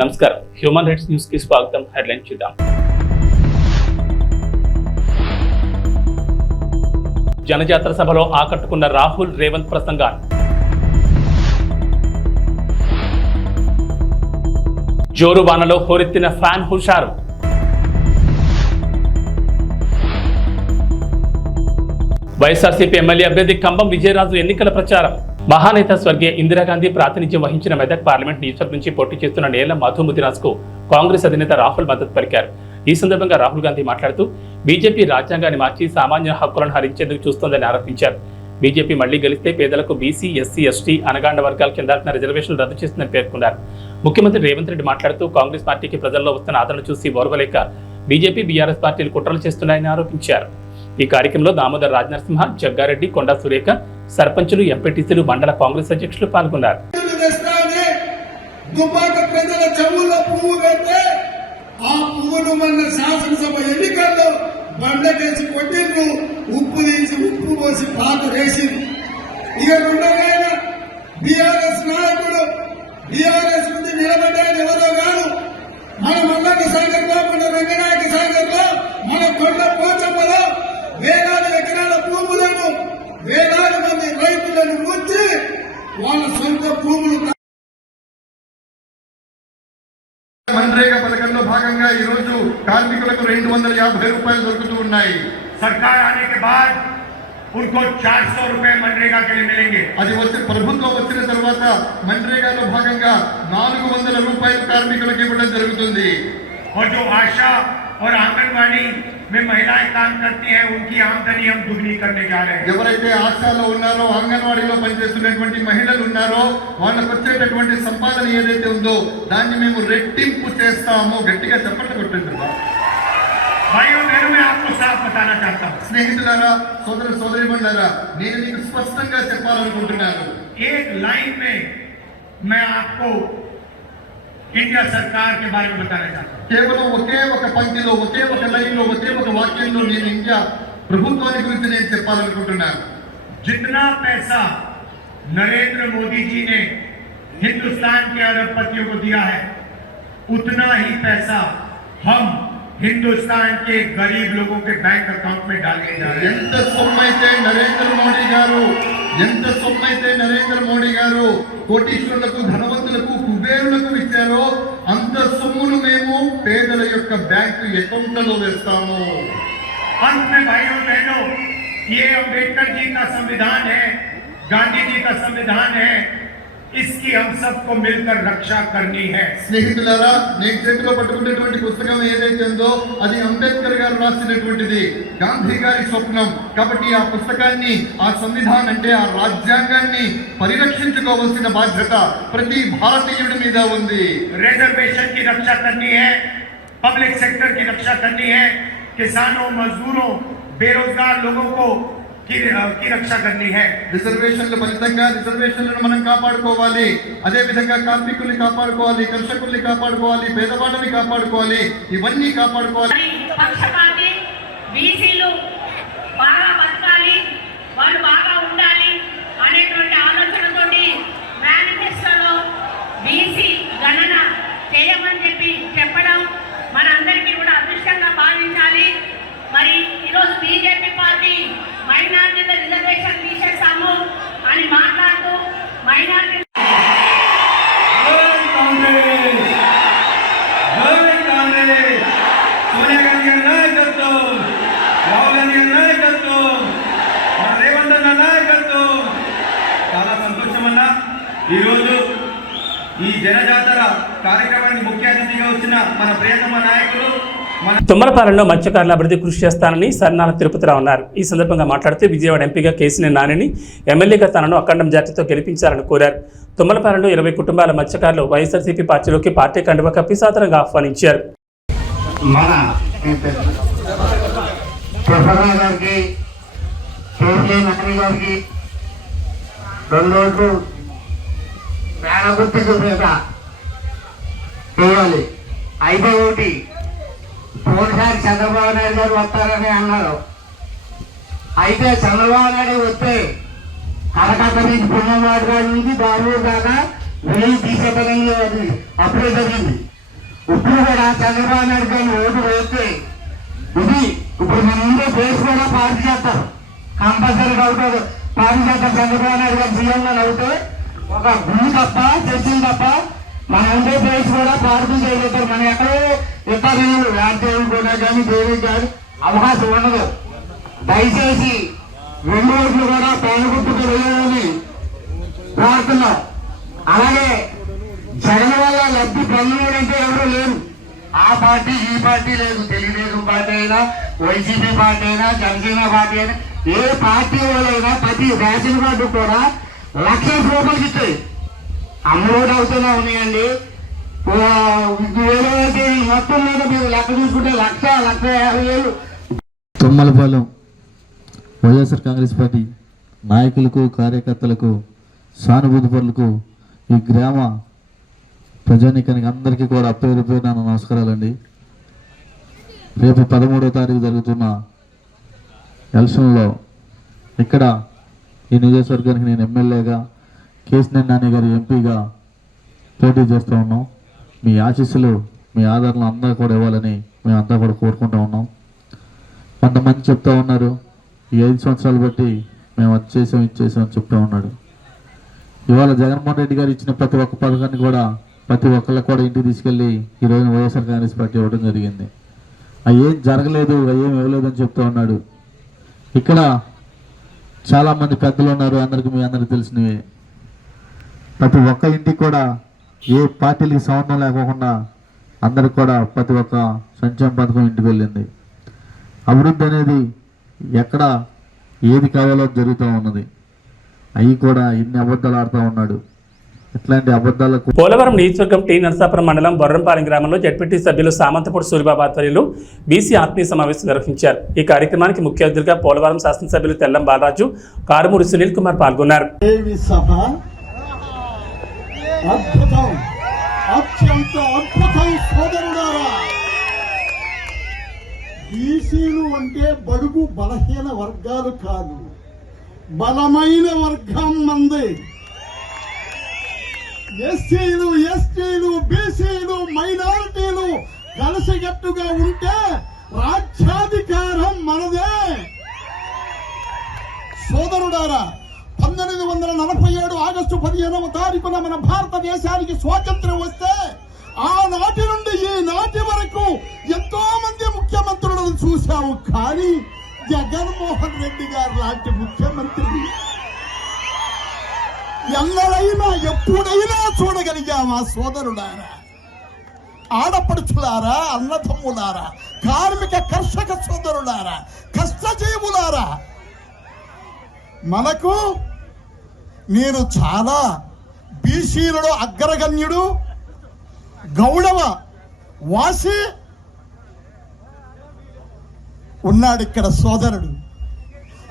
నమస్కారం, human rights news కి స్వాగతం. హెడ్లైన్ చూద్దాం. జనజాతర సభలో ఆకట్టుకున్న రాహుల్ రేవంత్ ప్రసంగాలు. జోరు వానలో హోరెత్తిన ఫ్యాన్ హుషారు. వైఎస్ఆర్సీపీ ఎమ్మెల్యే అభ్యర్థి కంబం విజయరాజు ఎన్నికల ప్రచారం. మహానేత స్వర్గీయ ఇందిరాగాంధీ ప్రాతినిధ్యం వహించిన మెదక్ పార్లమెంట్ నియోజకవర్గం నుంచి పోటీ చేస్తున్న నేల మధుముదిరాజ్ కు కాంగ్రెస్ అధినేత రాహుల్ మద్దతు పలికారు. ఈ సందర్భంగా రాహుల్ గాంధీ మాట్లాడుతూ బీజేపీ రాజ్యాంగాన్ని మార్చి సామాన్య హక్కులను హరించేందుకు చూస్తోందని ఆరోపించారు. బీజేపీ మళ్లీ గెలిస్తే పేదలకు బీసీ, ఎస్సీ, ఎస్టీ, అనగాండ వర్గాల కింద రిజర్వేషన్లు రద్దు చేస్తుందని పేర్కొన్నారు. ముఖ్యమంత్రి రేవంత్ రెడ్డి మాట్లాడుతూ కాంగ్రెస్ పార్టీకి ప్రజల్లో వస్తున్న ఆదరణ చూసి ఓర్వలేక బీజేపీ, బీఆర్ఎస్ పార్టీలు కుట్రలు చేస్తున్నాయని ఆరోపించారు. ఈ కార్యక్రమంలో దామోదర్ రాజనరసింహ, జగ్గారెడ్డి, కొండా సురేఖ, సర్పంచులు, ఎంపీటీసీలు, మండల కాంగ్రెస్ అధ్యక్షులు పాల్గొన్నారు. శాసనసభ ఎన్నికల్లో బండకేసి కొట్టిండ్రు, ఉప్పు తీసి ఉప్పు పోసి పాత వేసింది. ఇక ఉండగానే బీఆర్ఎస్ నాయకుడు బీఆర్ఎస్ నుంచి నిలబడ్డాడు ఎవరో కాదు, మన మల్లన్న సాగర్ లో, మన రంగనాయక సాగర్ లో, మన కొండ పోచమ్మలో వేలాది ఎకరాల భూములను, వేలాది మంది రైతులను ముంచి వాళ్ళ సొంత భూములు मनरेगा పథకంలో భాగంగా ఈ రోజు కార్మికులకు 250 రూపాయలు దొరుకుతూ ఉన్నాయి. सरकार आने के बाद उनको 400 रुपए मनरेगा के लिए मिलेंगे. అది వచ్చి ప్రభుత్వం వచ్చిన తర్వాత मनरेगाలో భాగంగా 400 రూపాయలు కార్మికులకు ఇవ్వడం జరుగుతుంది. और जो आशा और आंगनवाड़ी में महिलाएं काम करती हैं, उनकी आमदनी हम दुगनी करने जा रहे हैं. ఎవరైతే ఆశాలో ఉన్నారో, అంగన్వాడీలో పనిచేస్తున్నటువంటి మహిళలు ఉన్నారో వాళ్ళకు వచ్చేటటువంటి సంపాదన ఏదైతే ఉందో దాన్ని మేము రెట్టింపు చేస్తాము. గట్టిగా చప్పట్లు కొట్టండి. भाइयों बहनों, मैं आपको साफ बताना चाहता हूँ. స్నేహితులారా, సోదర సోదరీమణులారా, నేను మీకు స్పష్టంగా చెప్పాలనుకుంటున్నాను. एक लाइन में मैं आपको इंडिया सरकार के बारे में बताना चाहता हूँ. కేవలం ఒకే ఒక పంక్తిలో, ఒకే ఒక లైన్లో, ఒకే ఒక వాక్యంలో నేను ఇండియా ప్రభుత్వాన్ని గురించి నేను చెప్పాలనుకుంటున్నాను. जितना पैसा नरेंद्र मोदी जी ने हिंदुस्तान के अरबपतियों को दिया है, उतना ही पैसा हम हिंदुस्तान के गरीब लोगों के बैंक अकाउंट में डालने जा रहे हैं. ఎంత సొమ్మైతే నరేంద్ర మోడీ గారు కోటీశ్వరులకు, ధనవంతులకు, కుబేరులకు ఇచ్చారో అంత సొమ్మును మేము పేదల యొక్క బ్యాంకు అకౌంట్లలో వేస్తాము. अंत में भाइयों बहनों, ये अम्बेडकर जी का संविधान है, गांधी जी का संविधान है, इसकी हम सबको मिलकर रक्षा करनी है. స్నేహితులారా, నేను చేతిలో పట్టుకున్నటువంటి పుస్తకం ఏదైతే ఉందో అది అంబేద్కర్ గారు రాసినటువంటిది, గాంధీ గారి స్వప్నం. కాబట్టి ఆ పుస్తకాన్ని, ఆ సంవిధానం అంటే ఆ రాజ్యాంగాన్ని పరిరక్షించుకోవాల్సిన బాధ్యత ప్రతి భారతీయుడి మీద ఉంది. रिजर्वेशन की रक्षा करनी है, पब्लिक सेक्टर की रक्षा करनी है, किसानों, मजदूरों, बेरोजगार लोगों को की रक्षा करनी है. రిజర్వేషన్ల ఫలితంగా రిజర్వేషన్లను మనం కాపాడుకోవాలి. అదే విధంగా కార్మికుల్ని కాపాడుకోవాలి, కర్షకుల్ని కాపాడుకోవాలి, పేదవాళ్ళని కాపాడుకోవాలి. ఇవన్నీ కాపాడుకోవాలి. పక్షపాతి బీసీలు బాగా బతకాలి, వాళ్ళు బాగా ఉండాలి అనేటువంటి ఆలోచనతోటి మేనిఫెస్టోలో బీసీ గణన చేయమని చెప్పడం మనందరికీ కూడా అదృష్టంగా భావించాలి. మరి ఈరోజు బీజేపీ పార్టీ మైనార్టీల రిజర్వేషన్ తీసేస్తాము అని మాట్లాడుతూ మైనార్టీ సోనియా గాంధీ గారి నాయకత్వం, రాహుల్ గాంధీ గారి నాయకత్వం, మన రేవంత్ అన్న నాయకత్వం. చాలా సంతోషం అన్న. ఈరోజు ఈ జనజాతర కార్యక్రమానికి ముఖ్య అతిథిగా వచ్చిన మన ప్రియతమ నాయకులు తుమ్మలపాలెంలో మత్స్యకారుల అభివృద్ధి కృషి చేస్తానని సర్నాల తిరుపతిరావు అన్నారు. ఈ సందర్భంగా మాట్లాడుతూ విజయవాడ ఎంపీగా కేసీఆర్ నానిని, ఎమ్మెల్యేగా తనను అఖండ మెజార్టీతో గెలిపించాలని కోరారు. తుమ్మలపాలెంలో 20 కుటుంబాల మత్స్యకారులు వైఎస్ఆర్సీపీ పార్టీలోకి పార్టీ కండువా కప్పి సాదరంగా ఆహ్వానించారు. పోయినసారి చంద్రబాబు నాయుడు గారు వస్తారని అన్నారు. అయితే చంద్రబాబు నాయుడు వస్తే కలకత్తా నుంచి పుణ్యవాడ గారి నుంచి బెంగళూరు దాకా వెయ్యి తీసేతనంలో అది అప్పుడే జరిగింది. ఇప్పుడు కూడా చంద్రబాబు నాయుడు గారిని ఓటు వేస్తే ఇది ఇప్పుడు మన ముందే కేసు కూడా పార్టీ చేస్తారు, కంపల్సరీగా అవుతారు. పార్టీ చేస్తారు. చంద్రబాబు నాయుడు గారు సీఎంగా అవుతే ఒక గుడి తప్ప చర్చలు తప్ప మన ఆంధ్రప్రదేశ్ కూడా పార్టీ చేయగలుగుతారు. మన ఎక్కడో ఇతరులు వ్యాఖ్యలు కూడా కానీ దేనికి కానీ అవకాశం ఉండదు. దయచేసి 2 ఓట్లు కూడా పాల్గొట్టుకు వెళ్ళాలని కోరుతున్నాం. అలాగే జగన్ వల్ల లబ్ధి పొందడంటే ఎవరు లేరు. ఆ పార్టీ ఈ పార్టీ లేదు, తెలుగుదేశం పార్టీ అయినా వైసీపీ పార్టీ అయినా జనసేన పార్టీ అయినా ఏ పార్టీ వాళ్ళైనా ప్రతి రేషన్ కార్డు కూడా 1,00,000 రూపాయలకి ఇస్తాయి. అమౌంట్ అవుతూనే ఉన్నాయండి. మొత్తం మీద మీరు లెక్క చూసుకుంటే 1,50,000 తుమ్మలపాలెం వైఎస్ఆర్ కాంగ్రెస్ పార్టీ నాయకులకు, కార్యకర్తలకు, సానుభూతి పరులకు, ఈ గ్రామ ప్రజానీకానికి అందరికీ కూడా పేరు పేరు నా నమస్కారాలండి. రేపు 13వ తారీఖు జరుగుతున్న ఎలక్షన్లో ఇక్కడ ఈ నియోజకవర్గానికి నేను ఎమ్మెల్యేగా, కేశినేని నాని గారి ఎంపీగా పోటీ చేస్తూ ఉన్నాం. మీ ఆశీస్సులు, మీ ఆదరణ అందరూ కూడా ఇవ్వాలని మేమంతా కూడా కోరుకుంటూ ఉన్నాం. కొంతమంది చెప్తా ఉన్నారు, ఈ 5 సంవత్సరాలు బట్టి మేము అది చేసాం ఇది చేసాం అని చెప్తూ ఉన్నాడు. ఇవాళ జగన్మోహన్ రెడ్డి గారు ఇచ్చిన ప్రతి ఒక్క పథకాన్ని కూడా ప్రతి ఒక్కళ్ళకి కూడా ఇంటికి తీసుకెళ్ళి ఈరోజు వైఎస్ఆర్ కాంగ్రెస్ పార్టీ ఇవ్వడం జరిగింది. అవి ఏం జరగలేదు, అవి ఏం ఇవ్వలేదు అని చెప్తూ ఉన్నాడు. ఇక్కడ చాలామంది పెద్దలు ఉన్నారు, మీ అందరికీ తెలిసినవి. ప్రతి ఒక్క ఇంటికి కూడా ఏ పార్టీలకి సంబంధం లేకోకుండా అందరికి కూడా ప్రతి ఒక్క సంక్షేమ పథకం ఇంటికి వెళ్ళింది. అభివృద్ధి అనేది ఎక్కడ ఏది కావాలో జరుగుతూ ఉన్నది. అవి కూడా ఇన్ని అబద్ధాలు ఆడుతూ ఉన్నాడు. ఇట్లాంటి అబద్ధాలకు పోలవరం నియోజకవర్గం టీ నరసాపురం మండలం బొర్రంపాలెం గ్రామంలో జడ్పీటీ సభ్యులు సామంతపూడి సూరిబాబు ఆధ్వర్యంలో బీసీ ఆత్మీయ సమావేశం నిర్వహించారు. ఈ కార్యక్రమానికి ముఖ్య అతిథిగా పోలవరం శాసనసభ్యులు తెల్లం బాలరాజు, కారుమూరి సునీల్ కుమార్ పాల్గొన్నారు. బీసీలు అంటే బడుగు బలహీన వర్గాలు కాదు, బలమైన వర్గం మంది. ఎస్సీలు, ఎస్టీలు, బీసీలు, మైనారిటీలు కలిసికట్టుగా ఉంటే రాజ్యాధికారం మనదే. సోదరుడారా, 1947 ఆగస్టు 15వ తారీఖున మన భారతదేశానికి స్వాతంత్ర్యం వస్తే ఆనాటి నుండి ఈనాటి వరకు ఎంతో మంది ముఖ్యమంత్రులను చూశాము. కానీ జగన్మోహన్ రెడ్డి గారు లాంటి ముఖ్యమంత్రి ఎన్నడైనా ఎప్పుడైనా చూడగలిగామా? సోదరులారా, ఆడపడుచులారా, అన్నదమ్ములారా, కార్మిక కర్షక సోదరులారా, కష్టజీవులారా, మనకు నేను చాలా బీసీలలో అగ్రగణ్యుడు, గౌడవ వాసి ఉన్నాడు ఇక్కడ సోదరుడు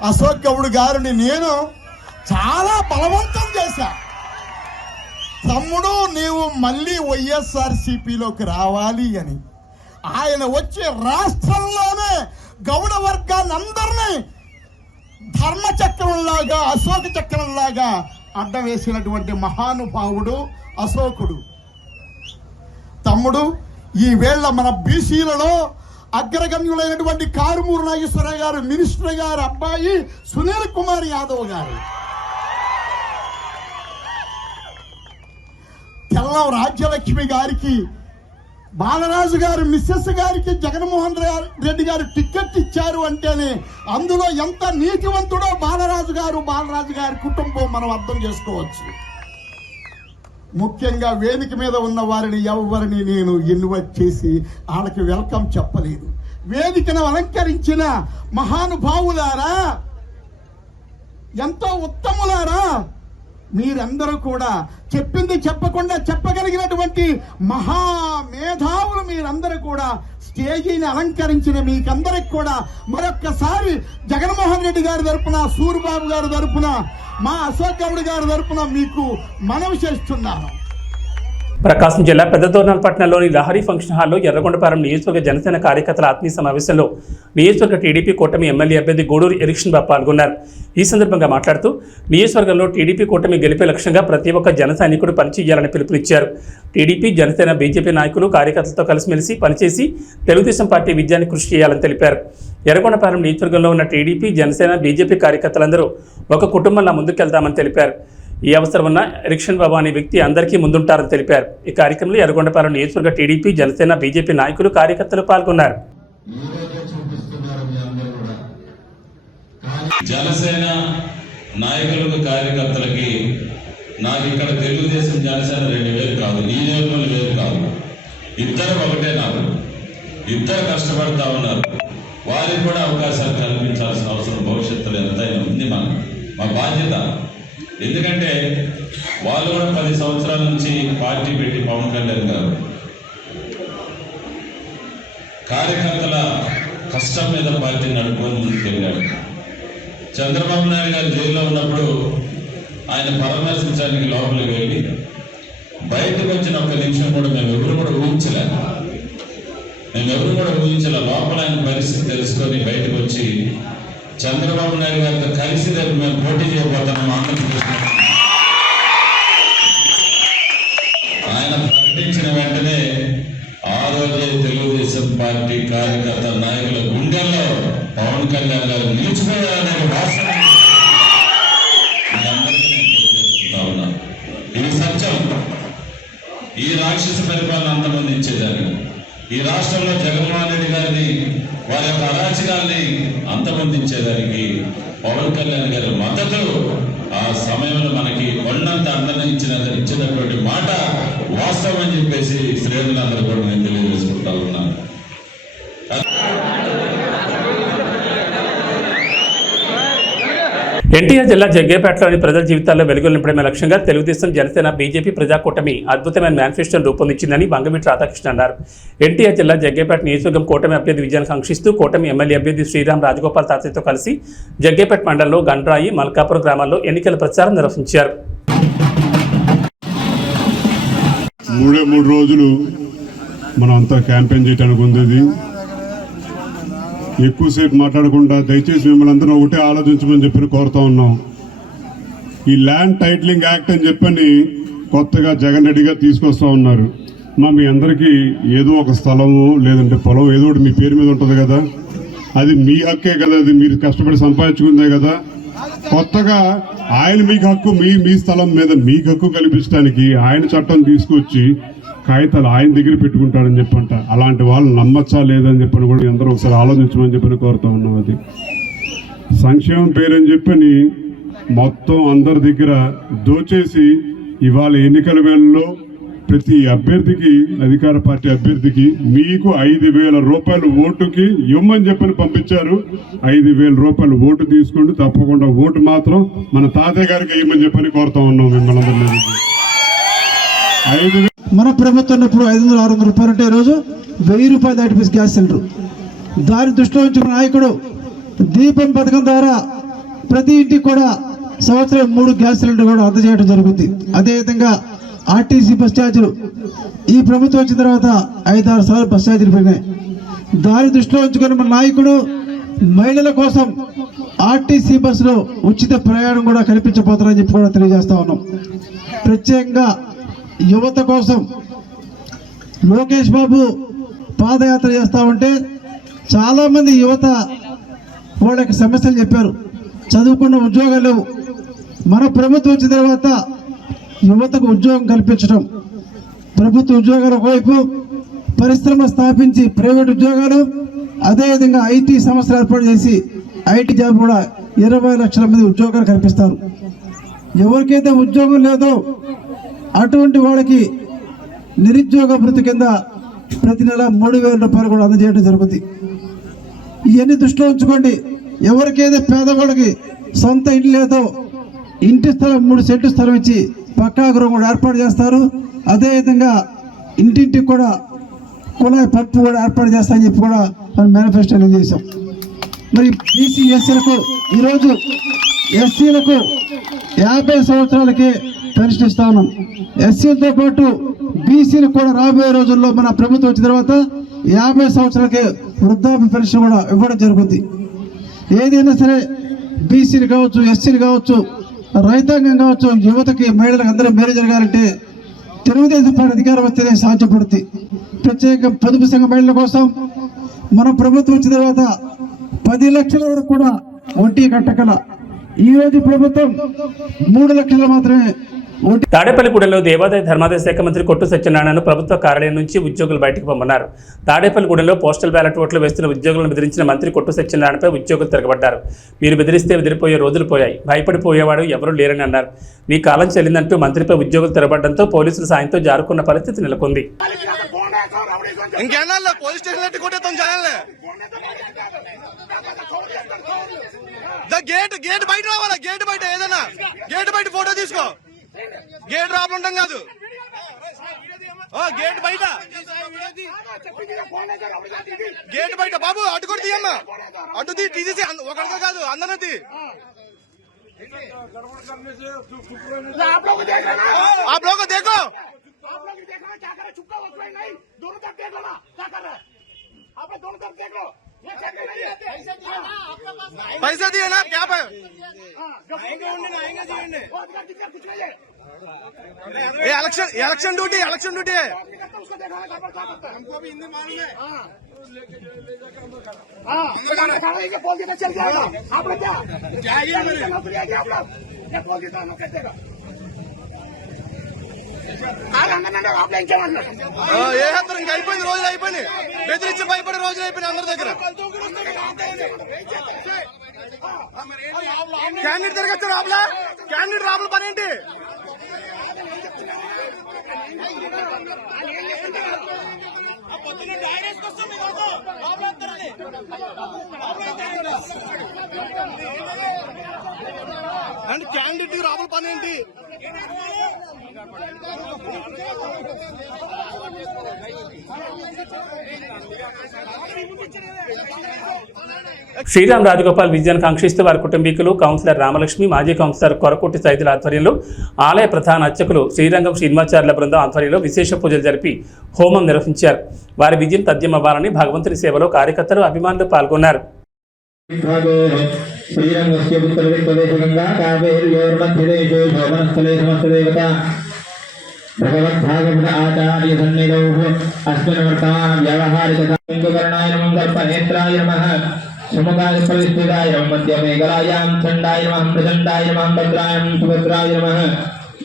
అశోక్ గౌడ్ గారిని నేను చాలా బలవంతం చేశా. తమ్ముడు, నీవు మళ్ళీ వైఎస్ఆర్సీపీలోకి రావాలి అని. ఆయన వచ్చి రాష్ట్రంలోనే గౌడ వర్గాన్ని అందరినీ ధర్మచక్రంలాగా, అశోక చక్రంలాగా అడ్డవేసినటువంటి మహానుభావుడు అశోకుడు. తమ్ముడు, ఈ వేళ మన బీసీలలో అగ్రగణ్యులైనటువంటి కారుమూరి నాగేశ్వరరావు గారు, మినిస్టర్ గారు అబ్బాయి సునీల్ కుమార్ యాదవ్ గారు, తెల్లం రాజ్యలక్ష్మి గారికి, బాలరాజు గారు మిస్సెస్ గారికి జగన్మోహన్ రెడ్డి గారు టికెట్ ఇచ్చారు అంటేనే అందులో ఎంత నీతివంతుడో బాలరాజు గారి కుటుంబం మనం అర్థం చేసుకోవచ్చు. ముఖ్యంగా వేదిక మీద ఉన్న వారిని ఎవరిని నేను ఇన్వైట్ చేసి వాళ్ళకి వెల్కమ్ చెప్పలేదు. వేదికను అలంకరించిన మహానుభావులారా, ఎంతో ఉత్తములారా, మీరందరూ కూడా చెప్పింది చెప్పకుండా చెప్పగలిగినటువంటి మహామేధావులు మీరందరూ కూడా స్టేజీని అలంకరించిన మీకందరికి కూడా మరొక్కసారి జగన్మోహన్ రెడ్డి గారి తరపున, సూరిబాబు గారి తరపున, మా అశోక్ గౌడ్ గారి తరపున మీకు మనవి చేస్తున్నాను. ప్రకాశం జిల్లా పెద్దదోర్నాలపట్నంలోని లహరి ఫంక్షన్ హాల్లో ఎర్రగొండపాలెం నియోజకవర్గ జనసేన కార్యకర్తల ఆత్మీయ సమావేశంలో నియోజకవర్గ టీడీపీ కూటమి ఎమ్మెల్యే అభ్యర్థి గూడూరు ఎరిక్షన్ బాబు పాల్గొన్నారు. ఈ సందర్భంగా మాట్లాడుతూ నియోజకవర్గంలో టీడీపీ కూటమి గెలిపే లక్ష్యంగా ప్రతి ఒక్క జన సైనికుడు పనిచేయాలని పిలుపునిచ్చారు. టీడీపీ, జనసేన, బీజేపీ నాయకులు కార్యకర్తలతో కలిసిమెలిసి పనిచేసి తెలుగుదేశం పార్టీ విజయాన్ని కృషి చేయాలని తెలిపారు. ఎర్రగొండపాలెం నియోజకవర్గంలో ఉన్న టీడీపీ, జనసేన, బీజేపీ కార్యకర్తలందరూ ఒక కుటుంబంలా ముందుకెళ్తామని తెలిపారు. ఈ అవసరం ఉన్న ఎరిక్షన్ బాబు అనే వ్యక్తి అందరికీ ముందుంటారని తెలిపారు. ఈ కార్యక్రమంలో ఎర్రగొండపాలెం నియోజకవర్గ టీడీపీ, జనసేన, బీజేపీ నాయకులు కార్యకర్తలు పాల్గొన్నారు. జనసేన నాయకులకు కార్యకర్తలకి నాకు ఇక్కడ తెలుగుదేశం జనసేన 2 వేలు కాదు, ఈ నియోజకవర్గం వేరు కాదు, ఇద్దరు ఒకటే. నాకు ఇద్దరు కష్టపడతా ఉన్నారు. వారికి కూడా అవకాశాలు కల్పించాల్సిన అవసరం భవిష్యత్తులో ఎంతైనా ఉంది. మా బాధ్యత. ఎందుకంటే వాళ్ళు కూడా 10 సంవత్సరాల నుంచి పార్టీ పెట్టి పవన్ కళ్యాణ్ గారు కార్యకర్తల కష్టం మీద పార్టీ నడుపుకొని ముందుకెళ్ళాడు. చంద్రబాబు నాయుడు గారు జైల్లో ఉన్నప్పుడు ఆయన పరామర్శించడానికి లోపలికి వెళ్ళి బయటకు వచ్చిన 1 నిమిషం కూడా మేము ఎవరు కూడా ఊహించలే. లోపల ఆయన పరిస్థితి తెలుసుకొని బయటకు వచ్చి చంద్రబాబు నాయుడు గారితో కలిసి రేపు మేము పోటీ చేయబోతున్నాం ఆంధ్రప్రదేశ్. ఆయన ప్రకటించిన వెంటనే ఆ రోజే తెలుగుదేశం పార్టీ కార్యకర్త నాయకుల గుండెల్లో పవన్ కళ్యాణ్ గారు నిలిచిపోయారనే వాస్తవం ఇది సత్యం. ఈ రాక్షస పరిపాలన అంతమంది ఇచ్చేదాన్ని, ఈ రాష్ట్రంలో జగన్మోహన్ రెడ్డి గారిని వారి యొక్క అరాచకాల్ని అంతమొందించేదానికి పవన్ కళ్యాణ్ గారి మద్దతు ఆ సమయంలో మనకి కొండంత అండన ఇచ్చినటువంటి మాట వాస్తవం అని చెప్పేసి శ్రేణులందరూ కూడా నేను తెలియజేసుకుంటా ఉన్నాను. ఎన్టీఆర్ జిల్లా జగ్గేపేటలోని ప్రజల జీవితాల్లో వెలుగులు నింపడమే లక్ష్యంగా తెలుగుదేశం, జనసేన, బీజేపీ ప్రజాకూటమి అద్భుతమైన మేనిఫెస్టోను రూపొందించిందని బంగమిటి రాధాకృష్ణ అన్నారు. ఎన్టీఆర్ జిల్లా జగ్గేపేట నియోజకవర్గం కూటమి అభ్యర్థి విజయాన్ని కాంక్షిస్తూ కూటమి ఎమ్మెల్యే అభ్యర్థి శ్రీరామ్ రాజగోపాల్ తాతయ్యతో కలిసి జగ్గేపేట మండలంలో గండ్రాయి, మల్కాపురం గ్రామాల్లో ఎన్నికల ప్రచారం నిర్వహించారు. 3 రోజులు మనం అంతా క్యాంపెయిన్ చేయడానికి ఉంది. ఎక్కువసేపు మాట్లాడకుండా దయచేసి మిమ్మల్ని అందరూ ఒకటే ఆలోచించమని చెప్పి కోరుతా ఉన్నాం. ఈ ల్యాండ్ టైటిలింగ్ యాక్ట్ అని చెప్పని కొత్తగా జగన్ రెడ్డి గారు తీసుకొస్తా ఉన్నారు. మీ అందరికీ ఏదో ఒక స్థలము లేదంటే పొలం ఏదో ఒకటి మీ పేరు మీద ఉంటుంది కదా, అది మీ హక్కే కదా, అది మీరు కష్టపడి సంపాదించుకుందే కదా. కొత్తగా ఆయన మీకు హక్కు మీ స్థలం మీద మీకు హక్కు కల్పించడానికి ఆయన చట్టం తీసుకొచ్చి కాగితాలు ఆయన దగ్గర పెట్టుకుంటాడని చెప్పంట. అలాంటి వాళ్ళు నమ్మచ్చా లేదని చెప్పని కూడా అందరూ ఒకసారి ఆలోచించమని చెప్పని కోరుతా ఉన్నాం. అది సంక్షేమం పేరని చెప్పని మొత్తం అందరి దగ్గర దోచేసి ఇవాళ ఎన్నికల వేళల్లో ప్రతి అభ్యర్థికి, అధికార పార్టీ అభ్యర్థికి మీకు 5,000 రూపాయలు ఓటుకి ఇవ్వమని చెప్పని పంపించారు. 5,000 రూపాయలు ఓటు తీసుకోండి, తప్పకుండా ఓటు మాత్రం మన తాతయ్య గారికి ఇవ్వమని చెప్పని కోరుతా ఉన్నాం మిమ్మల్ని అందరినీ. మన ప్రభుత్వం ఉన్నప్పుడు 500-600 రూపాయలు ఉంటే ఈరోజు 1000 రూపాయలు దాటిపోయి గ్యాస్ సిలిండర్. దాని దృష్టిలో ఉంచుకున్న నాయకుడు దీపం పథకం ద్వారా ప్రతి ఇంటికి కూడా సంవత్సరం 3 గ్యాస్ సిలిండర్ కూడా అందజేయడం జరుగుతుంది. అదేవిధంగా ఆర్టీసీ బస్ ఛార్జీలు ఈ ప్రభుత్వం వచ్చిన తర్వాత 5-6 సార్లు బస్ ఛార్జీలు పెరిగినాయి. దాని దృష్టిలో ఉంచుకుని మన నాయకుడు మహిళల కోసం ఆర్టీసీ బస్సులో ఉచిత ప్రయాణం కూడా కల్పించబోతున్నారని చెప్పి కూడా తెలియజేస్తా ఉన్నాం. ప్రత్యేకంగా యువత కోసం లోకేష్ బాబు పాదయాత్ర చేస్తూ ఉంటే చాలామంది యువత వాళ్ళకి సమస్యలు చెప్పారు. చదువుకున్న ఉద్యోగాలు లేవు. మన ప్రభుత్వం వచ్చిన తర్వాత యువతకు ఉద్యోగం కల్పించడం, ప్రభుత్వ ఉద్యోగాలు ఒకవైపు, పరిశ్రమ స్థాపించి ప్రైవేట్ ఉద్యోగాలు, అదేవిధంగా ఐటీ సంస్థలు ఏర్పాటు చేసి ఐటీ జాబ్ కూడా 20 లక్షల మంది ఉద్యోగాలు కల్పిస్తారు. ఎవరికైతే ఉద్యోగం లేదో అటువంటి వాళ్ళకి నిరుద్యోగ భృతి కింద ప్రతి నెల 3,000 రూపాయలు కూడా అందజేయడం జరుగుతుంది. ఇవన్నీ దృష్టిలో ఉంచుకోండి. ఎవరికైతే పేదవాళ్ళకి సొంత ఇల్లు లేదో ఇంటి స్థలం 3 సెంట్లు స్థలం ఇచ్చి పక్కా గృహం కూడా ఏర్పాటు చేస్తారు. అదేవిధంగా ఇంటింటికి కూడా కుళాయి పప్పు కూడా ఏర్పాటు చేస్తామని చెప్పి కూడా మనం మేనిఫెస్టోలో చేసాం. మరి బీసీ ఎస్సీలకు ఈరోజు ఎస్సీలకు 50 సంవత్సరాలకే పెన్షన్ ఇస్తా ఉన్నాం. ఎస్సీలతో పాటు బీసీలకు కూడా రాబోయే రోజుల్లో మన ప్రభుత్వం వచ్చిన తర్వాత 50 సంవత్సరాలకే వృద్ధాప్య పెన్షన్ కూడా ఇవ్వడం జరుగుతుంది. ఏదైనా సరే బీసీలు కావచ్చు, ఎస్సీలు కావచ్చు, రైతాంగం కావచ్చు, యువతకి, మహిళలకు అందరూ మేలు జరగాలంటే తెలుగుదేశం పార్టీ అధికారం వస్తేనే సాధ్యపడుతుంది. ప్రత్యేక పొదుపు సంఘ మహిళల కోసం మన ప్రభుత్వం వచ్చిన తర్వాత 10 లక్షల వరకు కూడా వడ్డీ కట్టగల ఈ రోజు ప్రభుత్వం 3 లక్షలు మాత్రమే వడ్డీ. తాడేపల్లిగూడెంలో దేవాదాయ ధర్మాదాయ శాఖ మంత్రి కొట్టు సత్యనారాయణను ప్రభుత్వ కార్యాలయం నుంచి ఉద్యోగులు బయటకు పొమ్మన్నారు. తాడేపల్లిగూడెంలో పోస్టల్ బ్యాలెట్ ఓట్లు వేస్తున్న ఉద్యోగులను బెదిరించిన మంత్రి కొట్టు సత్యనారాయణపై ఉద్యోగులు తిరగబడ్డారు. మీరు బెదిరిస్తే బెదిరిపోయే రోజులు పోయాయి, భయపడిపోయేవాడు ఎవరూ లేరని అన్నారు. మీ కాలం చెల్లిందంటూ మంత్రిపై ఉద్యోగులు తిరగబడడంతో పోలీసుల సాయంతో జారుకున్న పరిస్థితి నెలకొంది. గేట్ బయట రావాలా, గేట్ బయట ఏదైనా గేట్ బయట ఫోటో తీసుకో, గేట్ రాబడి ఉంటాం కాదు, గేట్ బయట బాబు అటు కూడా తీయమ్మా, అటు తీసేసి ఒకరితో కాదు అందరినీ आप लोग देखो पैसा दिए ना क्या पे इलेक्शन ड्यूटी है, हमको भी हिंदी मालूम है। అయిపోయింది, రోజులు అయిపోయినాయి, బెదిరించి భయపడే రోజులు అయిపోయినాయి అందరి దగ్గర. క్యాండిడేట్ తిరగచ్చారు ఆపలా, క్యాండిడేట్ రాబుల పని ఏంటి? అంటే క్యాండిడేట్ రాబుల పని ఏంటి? శ్రీరామ్ రాజగోపాల్ విజయాన్ని కాంక్షిస్తూ వారి కుటుంబీకులు, కౌన్సిలర్ రామలక్ష్మి, మాజీ కౌన్సిలర్ కొరకోటి సైదుల ఆధ్వర్యంలో ఆలయ ప్రధాన అర్చకులు శ్రీరంగం శ్రీనివాచార్యుల బృందం ఆధ్వర్యంలో విశేష పూజలు జరిపి హోమం నిర్వహించారు. వారి విజయం తథ్యమవ్వాలని భగవంతుని సేవలో కార్యకర్తలు, అభిమానులు పాల్గొన్నారు. శ్రీరంగస్య ఉత్తరదిక్ప్రదేశగంగా కావేర్యోర్మధ్యదేశే శోభనస్థలే సమస్తదేవత భగవద్భాగవత ఆచార్య సన్నిధౌ అస్మిన్ వర్తమాన వ్యవహారికర్ణాయ నమః కల్పనేత్రాయ నమః సుముఖాయ ప్రవిష్టితాయ నమః మధ్యమేఘలాయాం చండాయ నమః ప్రచండాయ నమః భద్రాయ నమః సుభద్రాయ నమః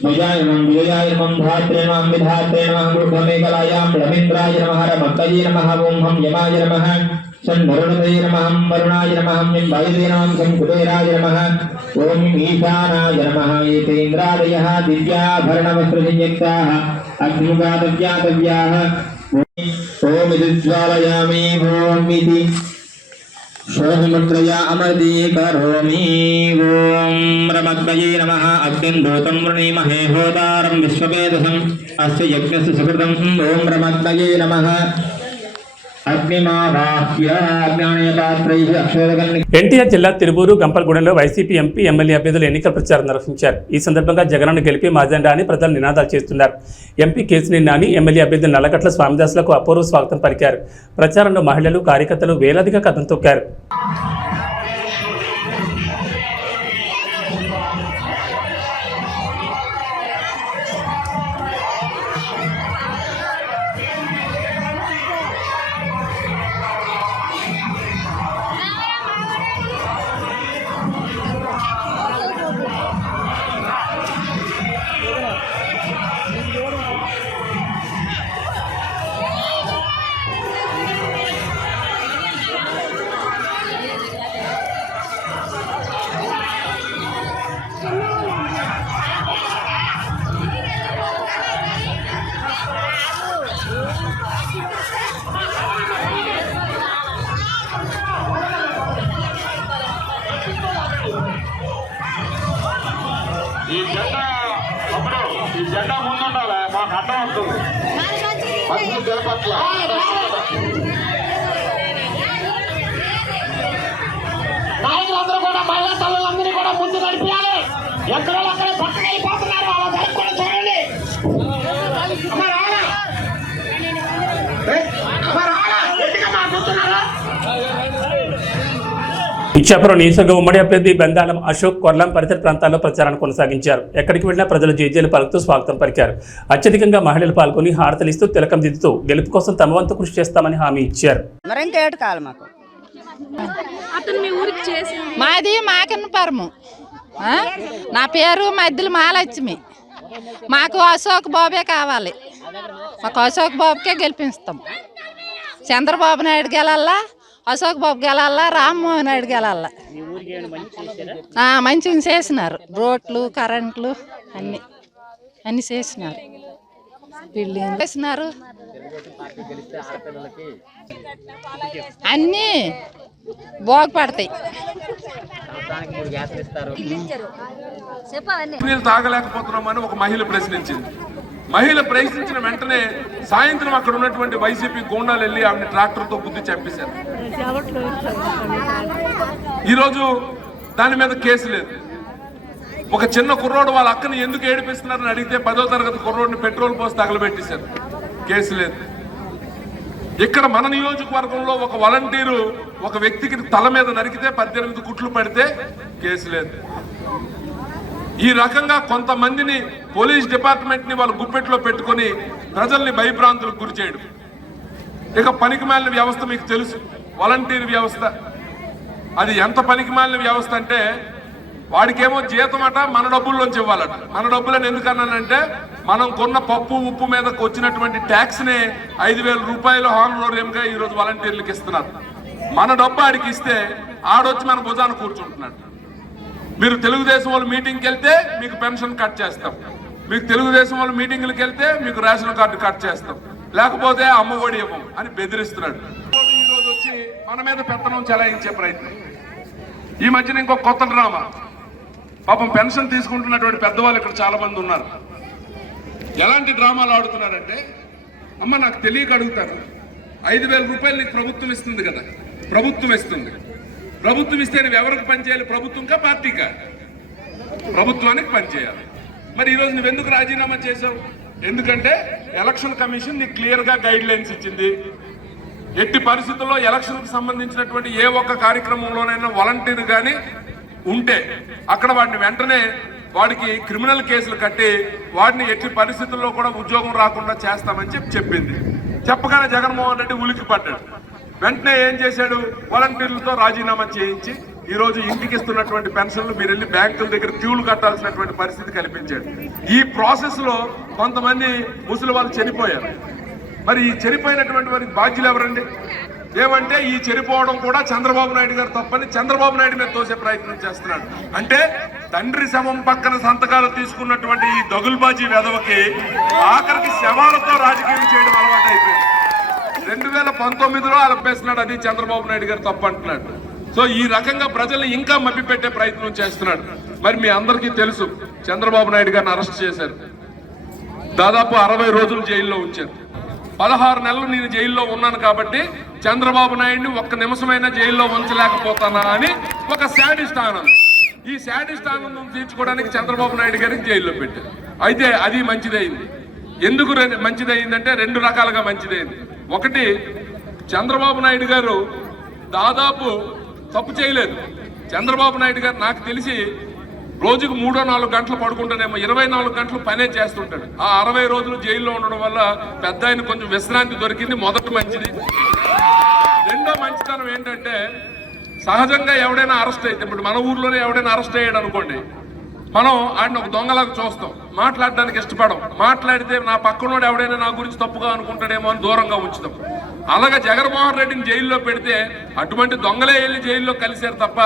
విజయాయ నమః విజయాయ నమః ధాత్రే నమః విధాత్రే నమః వృద్ధమేఘలాయాం రవీంద్రాయ నమః రమత్తయే నమః ఓం హం యమాయ నమః వరుణాయ నమః వరుణాయ నమః వాయువే నమః సంకుబేరాయ నమః ఓం ఈశానాయ నమః ఏతేంద్రాదయః దివ్యాభరణవస్త్రసంయుక్తాః అగ్నిముఖాదవ్యాతవ్యాః ఓం విద్జ్వాలయామి ఓం ఇతి శోభముద్రయా అమర్దీకరోమి ఓం రమద్వయే నమః అగ్నిం దూతం వృణీమహే హోతారం విశ్వవేదసం అస్య యజ్ఞస్య సుకృతం ఓం రమద్వయే నమః. ఎన్టీఆర్ జిల్లా తిరువూరు గంపలగూడెంలో వైసీపీ ఎంపీ, ఎమ్మెల్యే అభ్యర్థులు ఎన్నికల ప్రచారం నిర్వహించారు. ఈ సందర్భంగా జగన్ను గెలిపి మాజెండా అని ప్రజలు నినాదాలు చేస్తున్నారు. ఎంపీ కేశినేని నాని, ఎమ్మెల్యే అభ్యర్థులు నల్లగట్ల స్వామిదాసులకు అపూర్వ స్వాగతం పలికారు. ప్రచారంలో మహిళలు, కార్యకర్తలు వేలాదిగా కథం తొక్కారు. ఈ జెండా ముందుండాలి, మాకు అడ్డం వస్తుంది. నాయకులందరూ కూడా మహిళా తల్లులందరినీ కూడా ముందు నడిపించాలి. ఎక్కడో అక్కడ పక్కన వెళ్ళిపోతున్నారు, వాళ్ళ దానికి కూడా చూడండి. ఇచ్చాపురం నియోజకవర్గ ఉమ్మడి అభ్యర్థి బెందాలం అశోక్ కొర్లం పరిసర ప్రాంతాల్లో ప్రచారాన్ని కొనసాగించారు. ఎక్కడికి వెళ్లినా ప్రజలు జేజేలు పలుకుతూ స్వాగతం పలికారు. అత్యధికంగా మహిళలు పాల్గొని హారతలిస్తూ తిలకం దిద్దుతూ గెలుపు కోసం తమ వంతు కృషి చేస్తామని హామీ ఇచ్చారు. మాది మాకన్నపురము. నా పేరు మధ్యలో మహాలక్ష్మి. మాకు అశోక్ బాబే కావాలి. మాకు అశోక్ బాబుకే గెలిపిస్తాం. చంద్రబాబు నాయుడు గెలల్లా, అశోక్ బాబు గెలల్లా, రామ్మోహన్ నాయుడు గెలల్లా. మంచిగా చేసినారు. రోడ్లు, కరెంట్లు అన్నీ చేసినారు. బిల్డింగ్ చేసినారు. అన్నీ బాగుపడతాయి. నీళ్ళు తాగలేకపోతున్నామని ఒక మహిళ ప్రశ్నించింది. మహిళ ప్రశ్నించిన వెంటనే సాయంత్రం అక్కడ ఉన్నటువంటి వైసీపీ గూండాలు వెళ్ళి ఆవిడ ట్రాక్టర్తో గుద్ది చంపేశారు. ఈరోజు దాని మీద కేసు లేదు. ఒక చిన్న కుర్రోడు వాళ్ళ అక్కని ఎందుకు ఏడిపిస్తున్నారని అడిగితే 10వ తరగతి కుర్రోడిని పెట్రోల్ పోసి తగలబెట్టేశారు. కేసు లేదు. ఇక్కడ మన నియోజకవర్గంలో ఒక వాలంటీరు ఒక వ్యక్తికి తల మీద నరికితే 18 కుట్లు పడితే కేసు లేదు. ఈ రకంగా కొంతమందిని పోలీస్ డిపార్ట్మెంట్ ని వాళ్ళు గుప్పెట్లో పెట్టుకుని ప్రజల్ని భయభ్రాంతులకు గురి చేయడం. ఇక పనికిమాలిన వ్యవస్థ మీకు తెలుసు, వాలంటీర్ వ్యవస్థ. అది ఎంత పనికిమాలిన వ్యవస్థ అంటే వాడికేమో జీతం అట మన డబ్బుల్లోంచి ఇవ్వాలట. మన డబ్బులని ఎందుకన్నానంటే మనం కొన్న పప్పు ఉప్పు మీదకి వచ్చినటువంటి ట్యాక్స్ నే 5,000 రూపాయలు హానరోరియంగా ఈరోజు వాలంటీర్లకు ఇస్తున్నారు. మన డబ్బు ఆడికి ఇస్తే ఆడొచ్చి మన భుజాన కూర్చుంటున్నాడు. మీరు తెలుగుదేశం వాళ్ళు మీటింగ్కి వెళ్తే మీకు పెన్షన్ కట్ చేస్తాం, మీకు తెలుగుదేశం వాళ్ళు మీటింగ్లకు వెళ్తే మీకు రేషన్ కార్డు కట్ చేస్తాం, లేకపోతే అమ్మఒడి ఇవ్వం అని బెదిరిస్తున్నాడు. ఈరోజు వచ్చి మన మీద పెత్తనం చెలాయించే ప్రయత్నం. ఈ మధ్యన ఇంకో కొత్త డ్రామా. పాపం పెన్షన్ తీసుకుంటున్నటువంటి పెద్దవాళ్ళు ఇక్కడ చాలా మంది ఉన్నారు. ఎలాంటి డ్రామాలు ఆడుతున్నారంటే, అమ్మ నాకు తెలియక అడుగుతాను, 5,000 రూపాయలు నీకు ప్రభుత్వం ఇస్తుంది కదా, ప్రభుత్వం ఇస్తుంది. ప్రభుత్వం ఇస్తే నువ్వు ఎవరికి పనిచేయాలి? ప్రభుత్వంకా పార్టీకా? ప్రభుత్వానికి పనిచేయాలి. మరి ఈరోజు నువ్వెందుకు రాజీనామా చేసావు? ఎందుకంటే ఎలక్షన్ కమిషన్ నీకు క్లియర్గా గైడ్ లైన్స్ ఇచ్చింది. ఎట్టి పరిస్థితుల్లో ఎలక్షన్కి సంబంధించినటువంటి ఏ ఒక్క కార్యక్రమంలోనైనా వాలంటీర్ కానీ ఉంటే అక్కడ వాడిని వెంటనే వాడికి క్రిమినల్ కేసులు కట్టి వాడిని ఎట్టి పరిస్థితుల్లో కూడా ఉద్యోగం రాకుండా చేస్తామని చెప్పింది. చెప్పగానే జగన్మోహన్ రెడ్డి ఉలికి పడ్డాడు. వెంటనే ఏం చేశాడు? వాలంటీర్లతో రాజీనామా చేయించి ఈరోజు ఇంటికి ఇస్తున్నటువంటి పెన్షన్లు మీరు వెళ్ళి బ్యాంకుల దగ్గర క్యూలు కట్టాల్సినటువంటి పరిస్థితి కల్పించాడు. ఈ ప్రాసెస్ లో కొంతమంది ముసలి వాళ్ళు చనిపోయారు. మరి ఈ చనిపోయినటువంటి వారికి బాధ్యులు ఎవరండి? ఏమంటే ఈ చనిపోవడం కూడా చంద్రబాబు నాయుడు గారు తప్పని చంద్రబాబు నాయుడు మీద తోసే ప్రయత్నం చేస్తున్నాడు. అంటే తండ్రి శవం పక్కన సంతకాలు తీసుకున్నటువంటి ఈ దగుల్బాజీ వెధవకి ఆఖరికి శవాలతో రాజకీయం చేయడం అలవాటు అయిపోయింది. 2019లో అలపేస్తున్నాడు, అది చంద్రబాబు నాయుడు గారు తప్పు అంటున్నాడు. సో ఈ రకంగా ప్రజల్ని ఇంకా మభ్యపెట్టే ప్రయత్నం చేస్తున్నాడు. మరి మీ అందరికీ తెలుసు, చంద్రబాబు నాయుడు గారిని అరెస్ట్ చేశారు. దాదాపు 60 రోజులు జైల్లో ఉంచారు. 16 నెలలు నేను జైల్లో ఉన్నాను కాబట్టి చంద్రబాబు నాయుడిని ఒక్క నిమిషమైనా జైల్లో ఉంచలేకపోతానా అని ఒక శాడిస్ట్ ఆనందం. ఈ శాడిస్ట్ ఆనందం తీర్చుకోవడానికి చంద్రబాబు నాయుడు గారికి జైల్లో పెట్టారు. అయితే అది మంచిదైంది. ఎందుకు మంచిదైందంటే 2 రకాలుగా మంచిదైంది. ఒకటి, చంద్రబాబు నాయుడు గారు దాదాపు తప్పు చేయలేదు. చంద్రబాబు నాయుడు గారు నాకు తెలిసి రోజుకు 3-4 గంటలు పడుకుంటానేమో, 24 గంటలు పనే చేస్తుంటాడు. ఆ 60 రోజులు జైల్లో ఉండడం వల్ల పెద్ద ఆయన కొంచెం విశ్రాంతి దొరికింది. మొదటి మంచిది. రెండో మంచితనం ఏంటంటే, సహజంగా ఎవడైనా అరెస్ట్ అయితే, ఇప్పుడు మన ఊర్లోనే ఎవడైనా అరెస్ట్ అయ్యాడు అనుకోండి, మనం ఆయన ఒక దొంగలాగా చూస్తాం, మాట్లాడడానికి ఇష్టపడం. మాట్లాడితే నా పక్కనోడు ఎవడైనా నా గురించి తప్పుగా అనుకుంటాడేమో అని దూరంగా ఉంచుతాం. అలాగే జగన్మోహన్ రెడ్డిని జైల్లో పెడితే అటువంటి దొంగలే వెళ్ళి జైల్లో కలిశారు తప్ప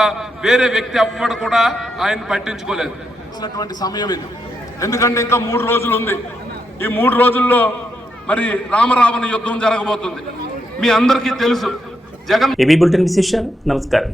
వేరే వ్యక్తి ఎవ్వడు కూడా ఆయన పట్టించుకోలేదు. సమయం ఇది. ఎందుకంటే ఇంకా 3 రోజులు ఉంది. ఈ 3 రోజుల్లో మరి రామరావణ యుద్ధం జరగబోతుంది. మీ అందరికీ తెలుసు. జగన్ ఏబీ బులెటిన్ విశేషాలు. నమస్కారం.